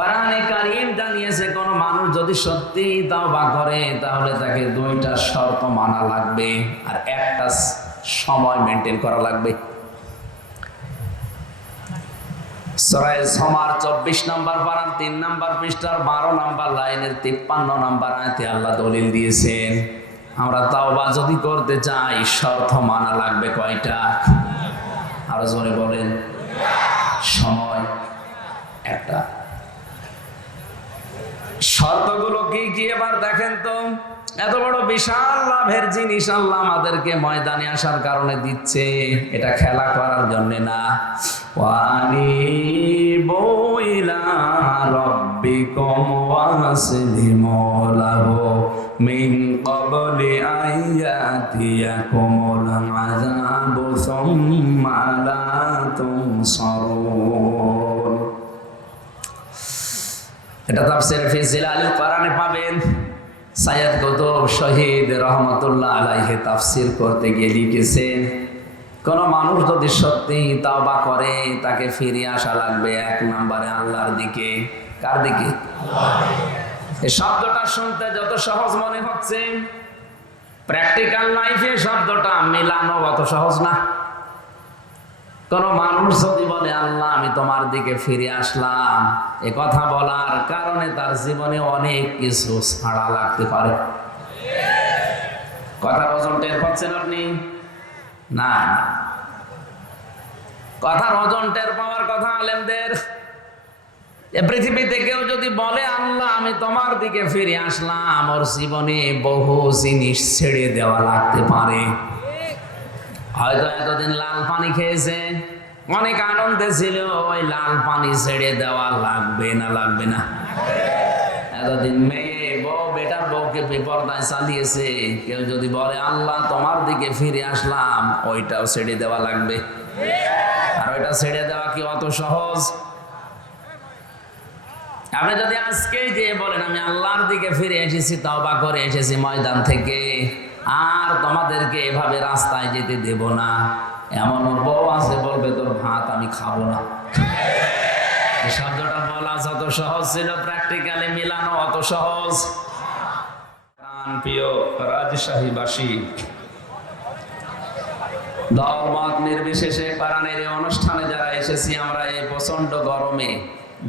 কোরআনে কারীম জানিয়েছে কোন মানুষ যদি সত্যি তাওবা করে তাহলে তাকে দুইটা শর্ত মানা লাগবে আর একটা সময় মেনটেন করা লাগবে। সূরা সমার 24 নম্বর পারা 3 নম্বর পৃষ্ঠার 12 নম্বর লাইনের 53 নম্বর আয়াতে আল্লাহ দলিল দিয়েছেন আমরা তাওবা যদি করতে চাই শর্ত মানা লাগবে কয়টা? আরো জোরে বলেন। সময় একটা। শর্তগুলো কি কি এবার দেখেন তো। এত বড় বিশাল লাভের জিনিস আল্লাহ আমাদেরকে ময়দানে আসার কারণে দিচ্ছে, এটা খেলা করার জন্য না। ওয়ানিবু ইলা রাব্বিকুম ওয়াসলিমু লাহু মিন ক্বাবলি আইয়াতিয়াকুমুল আযাবু সুম্মা লা তুনসারুন। এটা তাফসীর ফি জিলালিল কোরআনে পাবেন। সাইয়্যিদ কুতুব শহীদ রহমাতুল্লাহ আলাইহি তাফসীর করতে গিয়ে লিখেছেন কোন মানুষ যদি সত্যি তাওবা করে তাকে ফিরে আসা লাগবে এক নম্বরে আল্লাহর দিকে। কার দিকে? এই শব্দটা শুনতে যত সহজ মনে হচ্ছে প্র্যাকটিক্যাল লাইফে শব্দটা মেলানো অত সহজ না। কোন মানুষ যদি বলে আল্লাহ আমি তোমার দিকে ফিরে আসলাম, এ কথা বলার কারণে তার জীবনে অনেক কিছু ছাড়া লাগতে পারে। কথার ওজন টের পাচ্ছেন আপনি? না, কথার ওজন টের পাওয়ার কথা আলেমদের। এ পৃথিবীতে কেউ যদি বলে আল্লাহ আমি তোমার দিকে ফিরে আসলাম, ওর জীবনে বহু জিনিস ছেড়ে দেওয়া লাগতে পারে। হয়তো এতদিন লাল পানি খেয়েছে, অনেক আনন্দে ছিল, ওই লাল পানি ছেড়ে দেওয়া লাগবে না? লাগবে না? এতদিন মেয়ে বউ বেটার বউকে বেপরদায় চালিয়েছে, কেউ যদি বলে আল্লাহ তোমার দিকে ফিরে আসলাম, ওইটাও ছেড়ে দেওয়া লাগবে। আর ওইটা ছেড়ে দেওয়া কি অত সহজ? আপনি যদি আজকেই যে বলেন আমি আল্লাহর দিকে ফিরে এসেছি, তওবা করে এসেছি ময়দান থেকে, আর তোমাদেরকে এভাবে রাস্তায় যেতে দেব না, এমন বউ আছে বলবে তোর ভাত আমি খাবো না। এই শব্দটা বলা যত সহজ ছিল প্র্যাকটিক্যালি মিলানো অত সহজ। প্রিয় রাজশাহীবাসী, দলমত নির্বিশেষে কোরআনের এই অনুষ্ঠানে যারা এসেছি আমরা এই প্রচন্ড গরমে,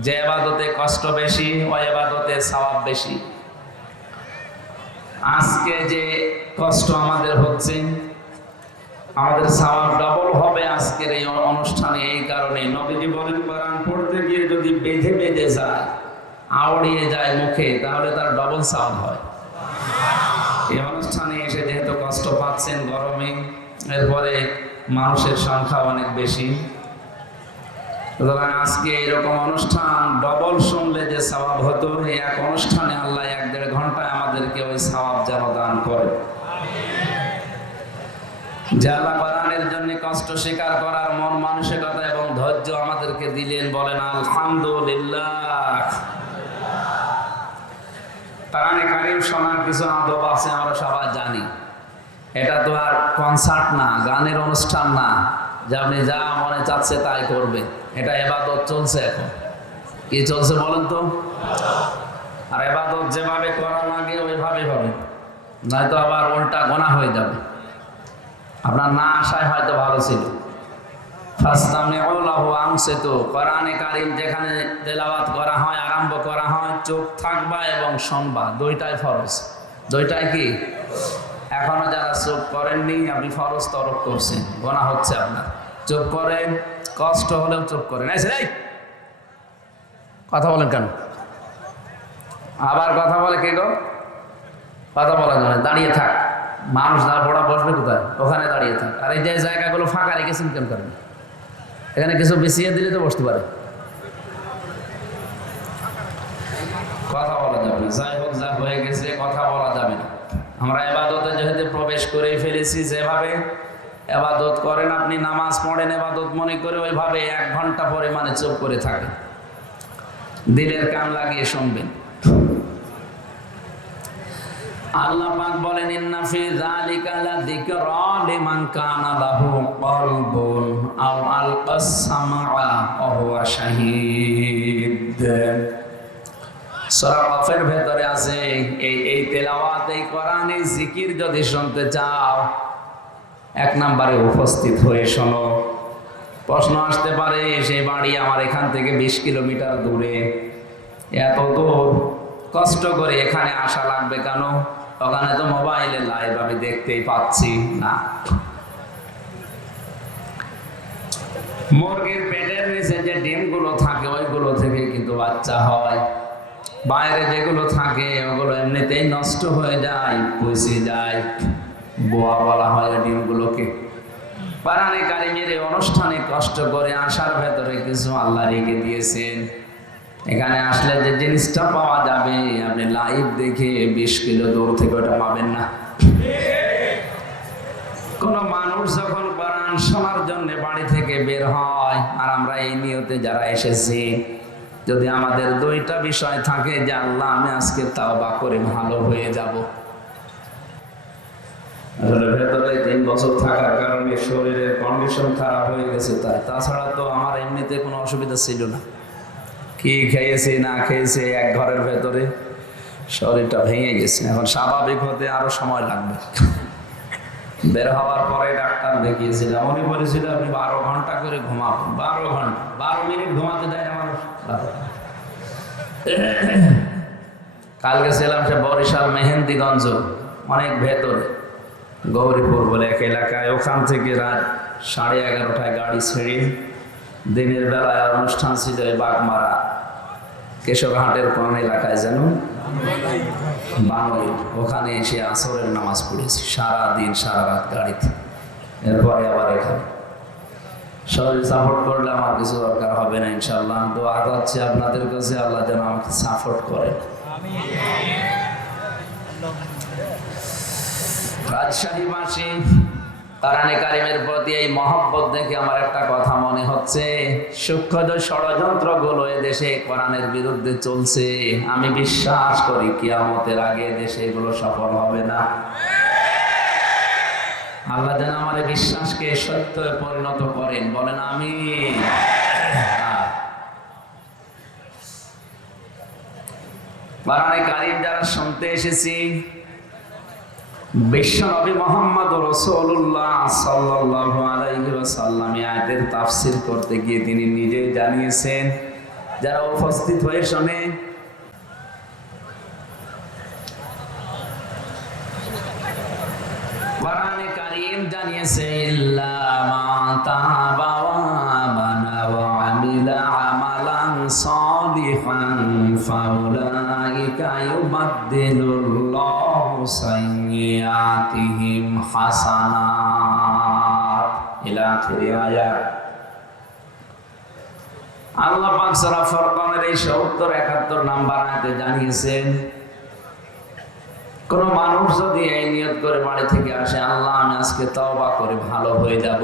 যে ইবাদতে কষ্ট বেশি ওই ইবাদতে সওয়াব বেশি। আজকে যে কষ্ট আমাদের হচ্ছে, আমাদের সওয়াব ডাবল হবে আজকের এই অনুষ্ঠানে। এই কারণে নবীজি বলেন কোরআন পড়তে গিয়ে যদি বেঁধে বেঁধে যায়, আওড়িয়ে যায় মুখে, তাহলে তার ডবল সওয়াব হয়। এই অনুষ্ঠানে এসে যেহেতু কষ্ট পাচ্ছেন গরমে, এরপরে মানুষের সংখ্যা অনেক বেশি, সুতরাং আজকে এরকম অনুষ্ঠান ডবল শুনলে যে সওয়াব হতো, এই এক অনুষ্ঠানে আল্লাহ 1-1.5 ঘন্টায় আমাদেরকে ওই সওয়াব যেন দান করে। যারা কোরআনের জন্য কষ্ট স্বীকার করার মন মানসিকতা এবং ধৈর্য আমাদেরকে দিলেন, বলেন আলহামদুলিল্লাহ। কোরআনে কারীম শোনার কিছু আদব আছে, আমরা সবাই জানি। এটা তো আর কনসার্ট না, গানের অনুষ্ঠান না যে আপনি যা মনে চাচ্ছে তাই করবে। এটা ইবাদত চলছে। এখন কি চলছে বলেন তো? আর ইবাদত যেভাবে করা লাগে ওইভাবে হবে, নয়তো আবার উল্টা গুনাহ হয়ে যাবে। আপনার না আসায় হয়তো ভালো ছিল। ফাসতামিউ লাহু আনসিতু, কোরআনে কারীম যেখানে তেলাওয়াত করা হয়, আরম্ভ করা হয়, চুপ থাকবা এবং শুনবা, দুইটাই ফরজ। দুইটাই কি? এখনো যারা চুপ করেননি আপনি ফরজ তরক করছেন, গুনাহ হচ্ছে আপনার। চুপ করেন, কষ্ট হলেও চুপ করেন। এই কথা বলেন কেন? আবার কথা বলে কে গো? কথা বলা যাবে, দাঁড়িয়ে থাক। মানুষ দাঁড়া বসবে কোথায়? ওখানে দাঁড়িয়ে থাক। আর এই যে জায়গাগুলো ফাঁকা রেখেছেন কেন করেন? এখানে কিছু বিছিয়ে দিলে তো বসতে পারে। কথা বলা যাবে না। যাই হোক, যা হয়ে গেছে কথা বলা যাবে না। আমরা ইবাদতে যেহেতু প্রবেশ করে ফেলেছি, যেভাবে ইবাদত করেন আপনি, নামাজ পড়েন ইবাদত মনে করে, ওইভাবে 1 ঘন্টা পরে মানে চুপ করে থাকেন, দিলের কান লাগিয়ে শুনবেন। আল্লাহ পাক বলেন ইন্না ফি যালিকা লাযিকরা লিমান কানা লাহু কলবুন আও আলকাস সামআ ওয়া হুয়া শাহীদ। সূরা কফের ভেতরে আছে এই তেলাওয়াত, এই কোরআন, এই জিকির যদি শুনতে চাও, এক নম্বরে উপস্থিত হয়ে শোনো। প্রশ্ন আসতে পারে, সেই বাড়ি আমার এখান থেকে 20 কিলোমিটার দূরে, এত দূর কষ্ট করে এখানে আসা লাগবে কেন? ওখানে তো মোবাইলে লাইভ আমি দেখতেই পাচ্ছি না। মুরগির পেটের নিচে যে ডিমগুলো থাকে ওইগুলো থেকে কিন্তু বাচ্চা হয়, বাইরে যেগুলো থাকে ওগুলো এমনিতেই নষ্ট হয়ে যায়, পচে যায়, বোয়া বলা হয় ডিমগুলোকে। কোরআনে কারিমের এই অনুষ্ঠানে কষ্ট করে আসার ভেতরে কিছু আল্লাহ রেখে দিয়েছেন। এখানে আসলে যে জিনিসটা পাওয়া যাবে আপনি লাইভ দেখে 20 কিলো দূর থেকে ওটা পাবেন না। কোন মানুষ যখন কোরআন শোনার জন্য বাড়ি থেকে বের হয়, আর আমরা এই নিয়তে যারা এসেছি, যদি আমাদের দুইটা বিষয় থাকে যে আল্লাহ আমি আজকে তাওবা করে ভালো হয়ে যাব। আসলে ভেতরে 3 বছর থাকার কারণে শরীরের কন্ডিশন খারাপ হয়ে গেছে, তাছাড়া তো আমার এমনিতে কোনো অসুবিধা ছিল না। কি খেয়েছি না খেয়েছি, এক ঘরের ভেতরে শরীরটা ভেঙে গেছে। এখন স্বাভাবিক হতে আরো সময় লাগবে। বের হওয়ার পরে ডাক্তার দেখিয়েছিলাম, উনি বলেছিল আপনি 12 ঘন্টা করে ঘুমাবেন। 12 ঘন্টা, 12 মিনিট ঘুমাতে দেয় না মানুষ। কালকে ছিলাম সে বরিশাল মেহেন্দিগঞ্জ, অনেক ভেতরে, গৌরীপুর বলে এক এলাকায়। ওখান থেকে রাত 11:30টায় গাড়ি ছেড়ে দিনের বেলায় অনুষ্ঠান ছিল বাগমারা কেশবঘাটের কোন এলাকায় যেন বাঙালি, ওখানে এসে আসরের নামাজ পড়েছি। সারাদিন সারা রাত গাড়িতে, এরপরে আবার এখানে। শরীর সাপোর্ট করলে আমার কিছু দরকার হবে না ইনশাল্লাহ। দোয়া করছি আপনাদের কাছে আল্লাহ যেন আমাকে সাপোর্ট করেন। রাজশাহীবাসী, কোরআনে কারিমের প্রতি এই মহব্বত দেখে আমার একটা কথা মনে হচ্ছে, সূক্ষ্ম যে ষড়যন্ত্রগুলো এদেশে কোরআনের বিরুদ্ধে চলছে, আমি বিশ্বাস করি কিয়ামতের আগে দেশে এগুলো সফল হবে না। আল্লাহ যেন আমার এই বিশ্বাসকে সত্যে পরিণত করেন, বলেন আমিন। কোরআনে কারিম যারা শুনতে এসেছি, বিশ্বনবী মুহাম্মদ রাসূলুল্লাহ সাল্লাল্লাহু আলাইহি ওয়াসাল্লাম আয়াতের তাফসীর করতে গিয়ে তিনি নিজেই জানিয়েছেন, যারা উপস্থিত হয়ে শুনে, কোরআনে কারীম জানিয়েছে ইল্লা মা তাবা ওয়া আমানা ওয়া আমিলা আমালান সালিহান ফাউলাইকা ইউবাদদিলুল্লাহু সাইয়্যাতিহিম হাসানাত ইলা আখির আয়াত। আল্লাহ পাক সূরা ফুরকানের এই 70-71 নাম্বার আয়াতে জানিয়েছেন, কোন মানুষ যদি এই নিয়ত করে বাড়ি থেকে আসে, আল্লাহ আমি আজকে তাওবা করে ভালো হয়ে যাব।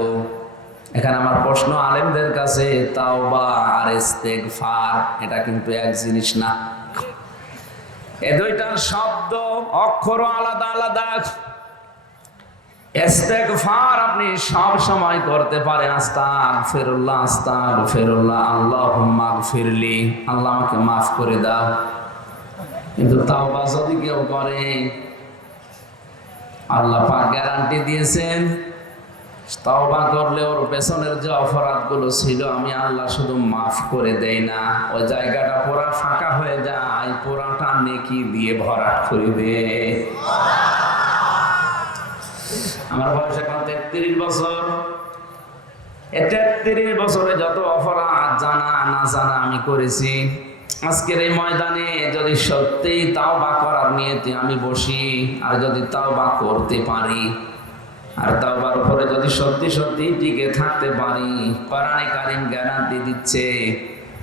এখানে আমার প্রশ্ন আলেমদের কাছে, তাওবা আর ইস্তেগফার এটা কিন্তু এক জিনিস না। এই দুইটার শব্দ অক্ষর আলাদা আলাদা। ইস্তেগফার আপনি সব সময় করতে পারেন, আস্তাগফিরুল্লাহ আস্তাগফিরুল্লাহ, আল্লাহুম্মা গফিরলি, আল্লাহ আমাকে মাফ করে দাও। কিন্তু তাওবা যদি কেউ করে, আল্লাহ পাক গ্যারান্টি দিয়েছেন, তাওবা করলে ওর পেছনের যে অপরাধগুলো ছিল আমি আল্লাহ শুধু মাফ করে দেই না, ওই জায়গাটা পুরা ফাঁকা হয়ে যায়, পুরাটা নেকি দিয়ে ভরাট করে দেয়। আমার বয়স এখন 33 বছর। এই 33 বছরে যত অপরাধ জানা না জানা আমি করেছি, আজকের এই ময়দানে যদি সত্যি তাওবা করার নিয়তে আমি বসি, আর যদি তাওবা করতে পারি, আর তাওবার উপরে যদি সত্যি সত্যি টিকে থাকতে পারি, কোরআনে কারীম গ্যারান্টি দিচ্ছে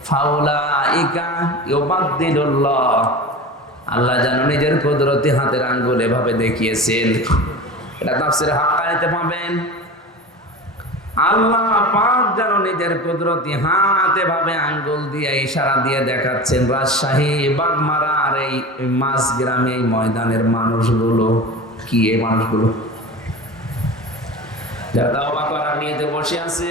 ফাউলাইকা ইউবাদদিলুল্লাহ, আল্লাহ যেন নিজের কুদরতি হাতের আঙ্গুল এভাবে দেখিয়েছেন। এটা তাফসীরে হাক্কানিতে পাবেন। আল্লাহ পাক যেন নিজের কুদরতি হাতে ভাবে আঙ্গুল দিয়ে ইশারা দিয়ে দেখাচ্ছেন রাজশাহী বাগমারা আর এই মাছ গ্রামে এই ময়দানের মানুষগুলো, কি এই মানুষগুলো যারা তাওবা করার নিয়তে বসে আছে,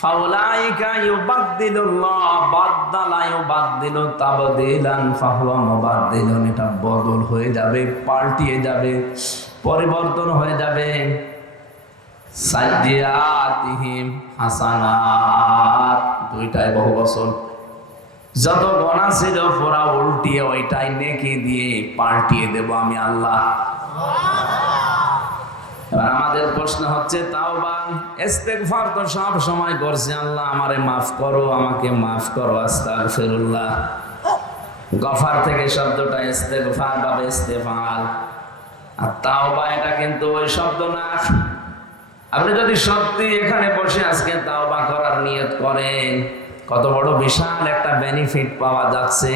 ফাউলাইকা ইউবাদদিলুল্লাহ বাদদালা ইউবাদদিলু তাবদীলান ফাহুয়া মুবাদদিলুন, এটা বদল হয়ে যাবে, পাল্টিয়ে যাবে, পরিবর্তন হয়ে যাবে। সাইয়্যাতিহিম হাসানাত, দুইটাই বহু বছর, যত গুনাহ ছিল পুরা উল্টিয়ে ওইটাই নেকি দিয়ে পাল্টিয়ে দেব আমি আল্লাহ। এবার আমাদের প্রশ্ন হচ্ছে তাওবা ইস্তেগফার তো সব সময় করছি, আল্লাহ আমারে মাফ করো, আমাকে মাফ করো, আস্তাগফিরুল্লাহ। গফার থেকে শব্দটা ইস্তেগফার বা ইস্তেফাল, আর তাওবা এটা কিন্তু ওই শব্দ না। আপনি যদি সত্যি এখানে বসে আজকে তাওবা করার নিয়ত করেন, কত বড় বিশাল একটা বেনিফিট পাওয়া যাচ্ছে।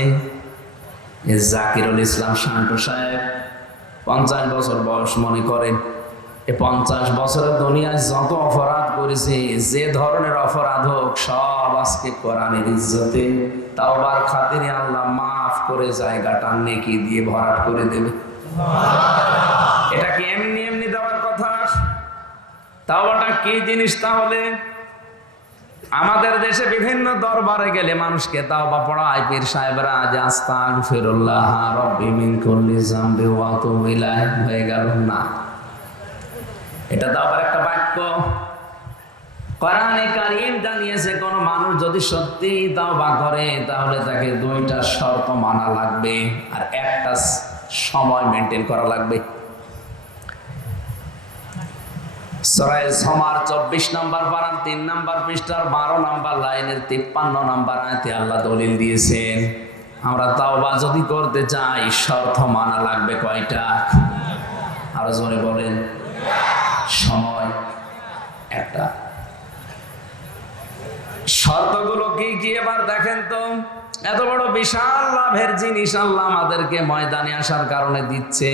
জাকিরুল ইসলাম শান্ত সাহেব 50 বছর বয়স, মনে করেন এই 50 বছরের দুনিয়ায় যত অপরাধ করেছে, যে ধরনের অপরাধ হোক, সব আজকে কোরআনের ইজ্জতে তাওবার খাতিরে আল্লাহ মাফ করে জায়গাটা নেকি দিয়ে ভরাট করে দেবে। এটা কি এমনি এমনি দেওয়ার কথা? তাওবাটা কি জিনিস? তাহলে আমাদের দেশে বিভিন্ন দরবারে গেলে মানুষকে তাওবা পড়ায় পীর সাহেবরা, যে আস্তাগফিরুল্লাহ রাব্বি মিন কুল্লি যামবি ওয়া আতুবু ইলাইহি, হয়ে গেল না। এটা তো আবার একটা বাক্য। কোরআনে কারীম জানিয়েছে কোন মানুষ যদি সত্যি তাওবা করে তাহলে তাকে 2টা শর্ত মানা লাগবে, আর একটা সময় মেনটেন করা লাগবে। সূরা জুমার 24 নম্বর পারার 3 নম্বর পৃষ্ঠার 12 নম্বর লাইনের 53 নম্বর আয়াতে আল্লাহ দলিল দিয়েছেন, আমরা তাওবা যদি করতে চাই শর্ত মানা লাগবে কয়টা? আরো জোরে বলেন। সময় একটা। শর্তগুলো কি কি এবার দেখেন তো। এত বড় বিশাল লাভের জিনিস আল্লাহ আমাদেরকে ময়দানে আসার কারণে দিচ্ছে,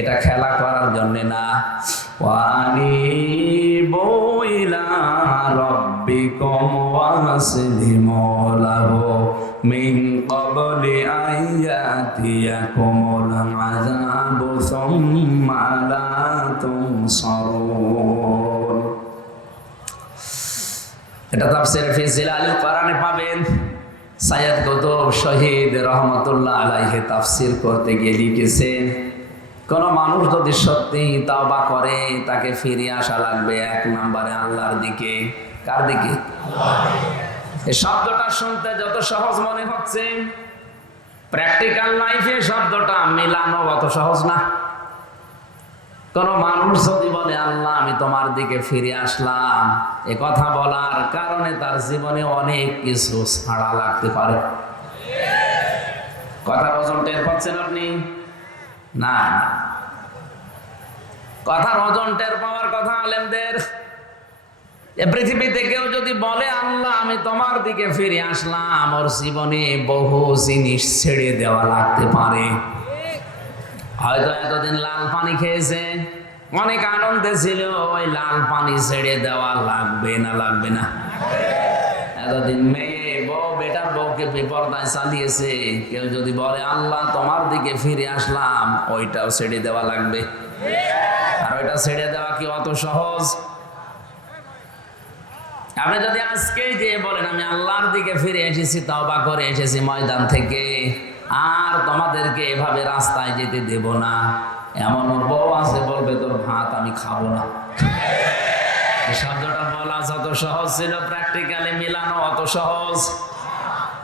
এটা খেলা করার জন্য না। ওয়ানিবু ইলা রাব্বিকুম ওয়াসলিমু লাহু মিন ক্বাবলি আইয়াতিয়াকুমুল আযাবু সুম্মা লা তুনসারুন। এটা তাফসীর ফি জিলালিল কোরআনে পাবেন। সাইয়্যিদ কুতুব শহীদ রহমাতুল্লাহ আলাইহি তাফসীর করতে গিয়ে লিখেছেন, কোন মানুষ যদি সত্যি তাওবা করে তাকে ফিরে আসা লাগবে 1 নম্বরে আল্লাহর দিকে। কার দিকে? এই শব্দটা শুনতে যত সহজ মনে হচ্ছে, প্র্যাকটিক্যাল লাইফে শব্দটা মেলানো অত সহজ না। কোন মানুষ যদি বলে আল্লাহ আমি তোমার দিকে ফিরে আসলাম, এ কথা বলার কারণে তার জীবনে অনেক কিছু ছাড়া লাগতে পারে। কথার ওজন টের পাচ্ছেন আপনি? না, কথার ওজন টের পাওয়ার কথা আলেমদের। এ পৃথিবীতে কেউ যদি বলে আল্লাহ আমি তোমার দিকে ফিরে আসলাম, ওর জীবনে বহু জিনিস ছেড়ে দেওয়া লাগতে পারে। হয়তো এতদিন লাল পানি খেয়েছে, অনেক আনন্দে ছিল, ওই লাল পানি ছেড়ে দেওয়া লাগবে না? লাগবে না? এতদিন মেয়ে বউ বেটার বউকে বিপর্দায় চালিয়েছে, কেউ যদি বলে আল্লাহ তোমার দিকে ফিরে আসলাম, ওইটাও ছেড়ে দেওয়া লাগবে। আর ওইটা ছেড়ে দেওয়া কি অত সহজ? আপনি যদি আজকে যে বলেন আমি আল্লাহর দিকে ফিরে এসেছি, তাওবা করে এসেছি ময়দান থেকে, আর তোমাদেরকে এভাবে রাস্তায় যেতে দেব না, এমন বউ আছে বলবে তোর ভাত আমি খাবো না। এই শব্দটা বলা যত সহজ ছিল, প্র্যাকটিক্যালি মিলানো অত সহজ।